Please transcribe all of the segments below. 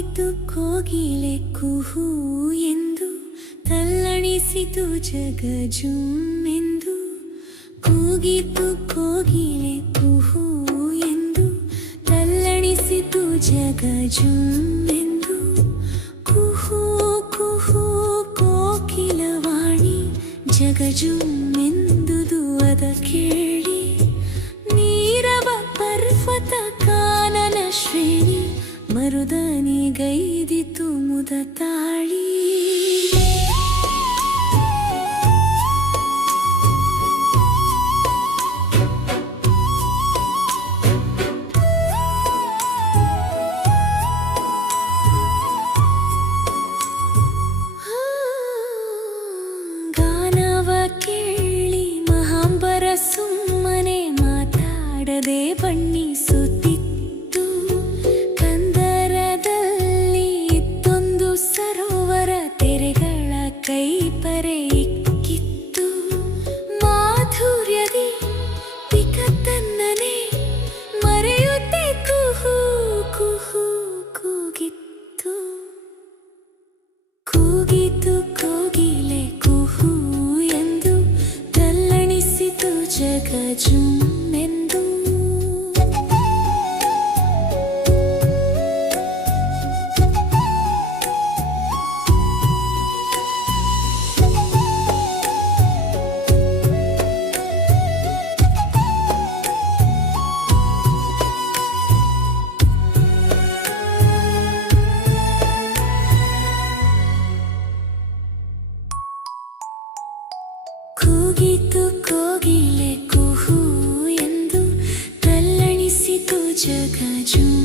ಕೂಗಿತು ಕೋಗಿಲೆ ಕುಹೂ ಎಂದು ತಲ್ಲಣಿಸಿತು ಜಗಜುಮ್ಮೆಂದು ಕೂಗಿತು ಕೋಗಿಲೆ ಕುಹೂ ಎಂದು ತಲ್ಲಣಿಸಿತು ಜಗಜುಮ್ಮೆಂದು, ಕುಹೂ ಕುಹೂ ಕೋಕಿಲವಾಣಿ ಜಗಜುಮ್ಮೆಂದುದು ಅದ ಕೇಳಿ, ನೀರವ ಪರ್ವತ ಕಾನನ ಶ್ರೇಣಿ ಮರುದನಿಗೈದಿತು ಮುದ ತಾಳಿ ಜಗಜುಮ್ಮೆಂದು ತಲ್ಲಣಿಸಿತು ಜಗಜುಮ್ಮೆಂದು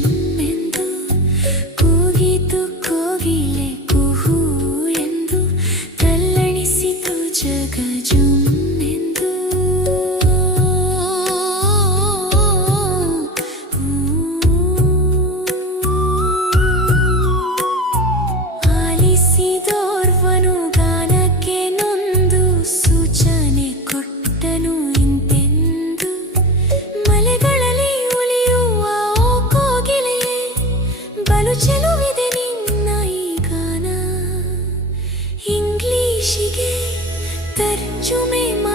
मे मा